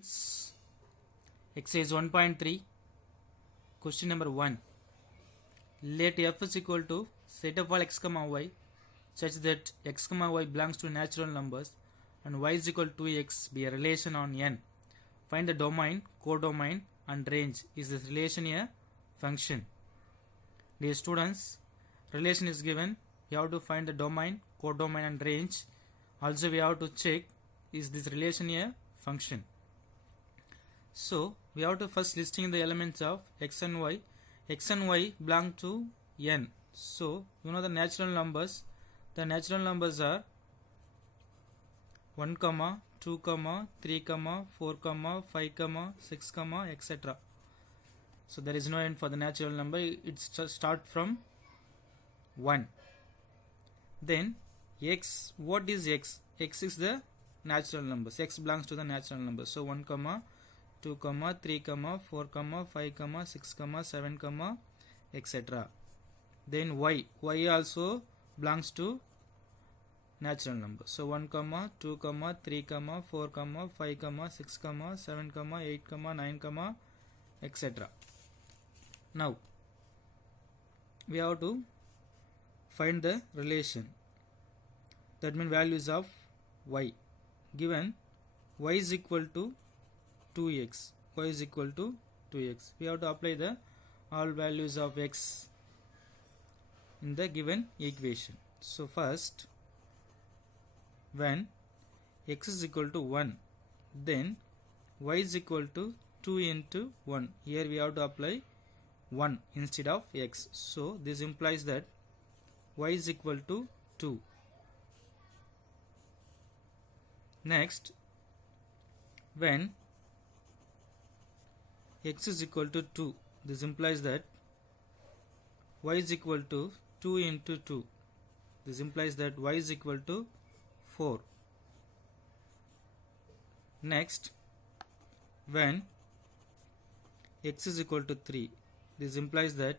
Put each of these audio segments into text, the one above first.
Students, exercise 1.3, question number 1. Let f is equal to set of all x comma y such that x comma y belongs to natural numbers and y is equal to x be a relation on n. Find the domain, codomain and range. Is this relation a function? Dear students, relation is given. You have to find the domain, codomain and range. Also we have to check is this relation a function. So we have to first listing the elements of x and y. X and y belong to n. So you know the natural numbers. The natural numbers are 1, 2, 3, 4, 5, 6, etc. So there is no end for the natural number. It's just start from 1. Then x, what is x? X is the natural numbers. X belongs to the natural numbers. So 1, 2, 3, 4, 5, 6, 7, etc. Then y also belongs to natural number. So 1, 2, 3, 4, 5, 6, 7, 8, 9, etc. Now we have to find the relation. That means values of y. Given y is equal to 2x. Y is equal to 2x. We have to apply the all values of x in the given equation. So first, when x is equal to 1, then y is equal to 2 into 1. Here we have to apply 1 instead of x. So this implies that y is equal to 2. Next, when x is equal to 2, this implies that y is equal to 2 into 2. This implies that y is equal to 4. Next, when x is equal to 3, this implies that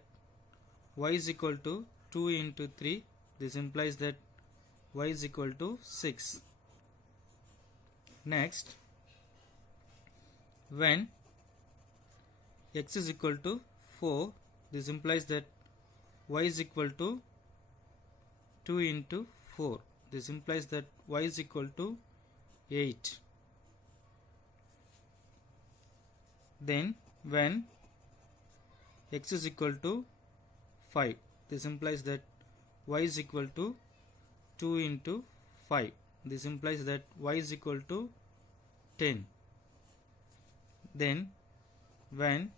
y is equal to 2 into 3. This implies that y is equal to 6. Next, when x is equal to 4, this implies that y is equal to 2 into 4. This implies that y is equal to 8. Then when x is equal to 5, this implies that y is equal to 2 into 5. This implies that y is equal to 10. Then when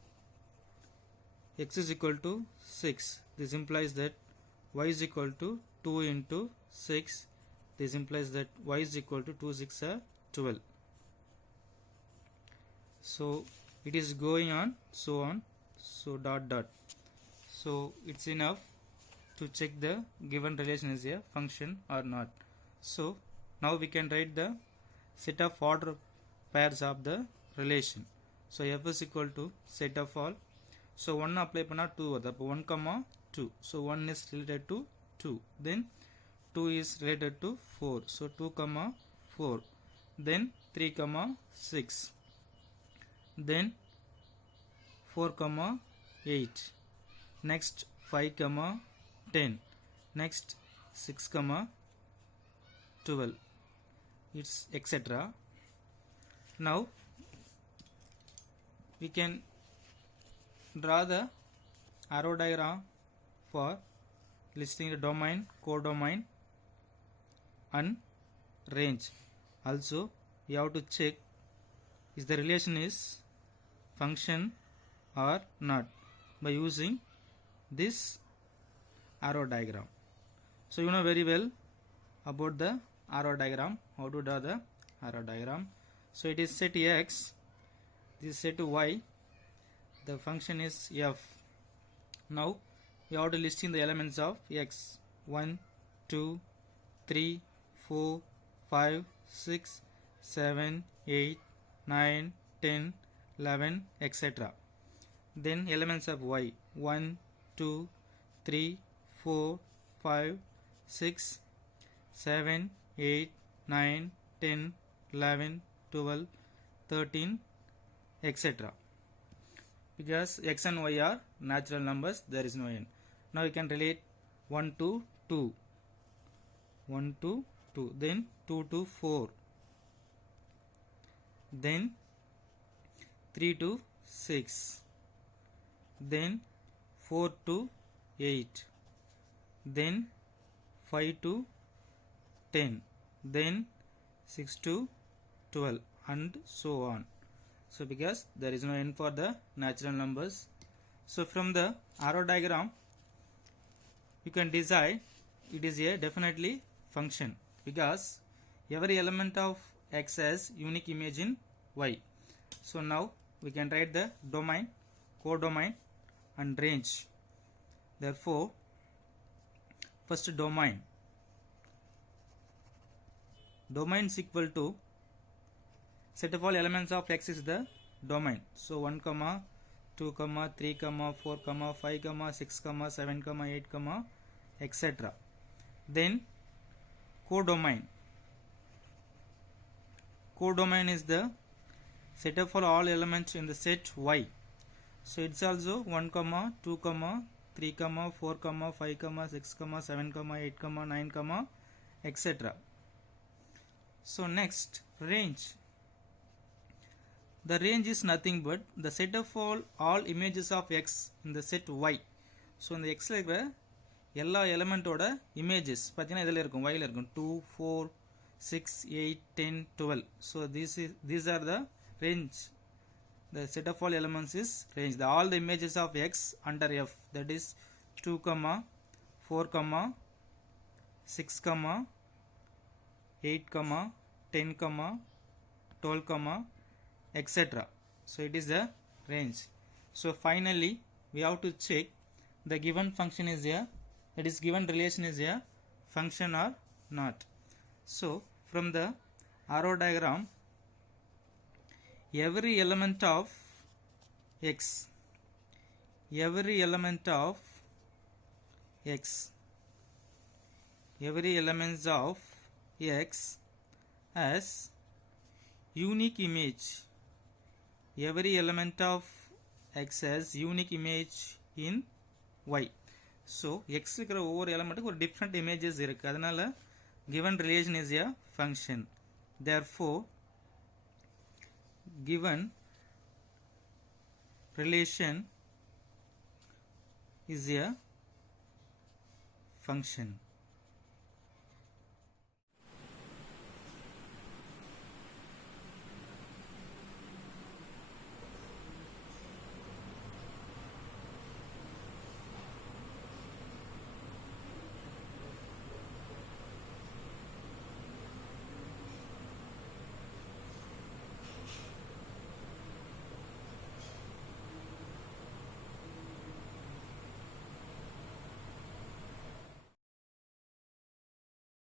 x is equal to 6, this implies that y is equal to 2 into 6. This implies that y is equal to 2 6 12. So it is going on, so dot dot. So it's enough to check the given relation is a function or not. So now we can write the set of order pairs of the relation. So f is equal to set of all. So 1 apply panna 2 vada. 1, 2. So 1 is related to 2. Then 2 is related to 4. So 2, 4. Then 3, 6. Then 4, 8. Next 5, 10. Next 6, 12. It's etc. Now we can draw the arrow diagram for listing the domain, codomain and range. Also you have to check is the relation is function or not by using this arrow diagram. So you know very well about the arrow diagram, how to draw the arrow diagram. So it is set x, this is set y, the function is f. Now we have to listing the elements of x. 1, 2, 3, 4, 5, 6, 7, 8, 9, 10, 11, etc. Then elements of y. 1, 2, 3, 4, 5, 6, 7, 8, 9, 10, 11, 12, 13, etc. Because x and y are natural numbers, there is no n. Now we can relate 1 to 2, 1 to 2, then 2 to 4, then 3 to 6, then 4 to 8, then 5 to 10, then 6 to 12, and so on. So because there is no n for the natural numbers, so from the arrow diagram you can decide it is a definitely function, because every element of x has unique image in y. So now we can write the domain, codomain, and range. Therefore, first domain is equal to set of all elements of x is the domain. So 1, 2, 3, 4, 5, 6, 7, 8, etc. Then codomain is the set of all elements in the set y. So it's also 1, 2, 3, 4, 5, 6, 7, 8, 9, etc. So next, range. The range is nothing but the set of all images of x in the set y. So in the x இருக்கிற எல்லா எலமெண்டோட images பார்த்தீங்கன்னா இதில் இருக்கும் y இருக்கும் 2, 4, 6, 8, 10, 12. So these are the range. The set of all elements is range. All the images of x under f, that is 2, 4, 6, 8, 10, 12, etc. So it is the range. So finally we have to check the given function is a, that is given relation is a function or not. So from the arrow diagram, every element of x, every elements of x has unique image. Every element of x has unique image in y. So x இருக்கிற ஒவ்வொரு எலிமெண்ட்டுக்கு ஒரு different images இருக்கு, அதனால given relation is a function. Therefore given relation is a function.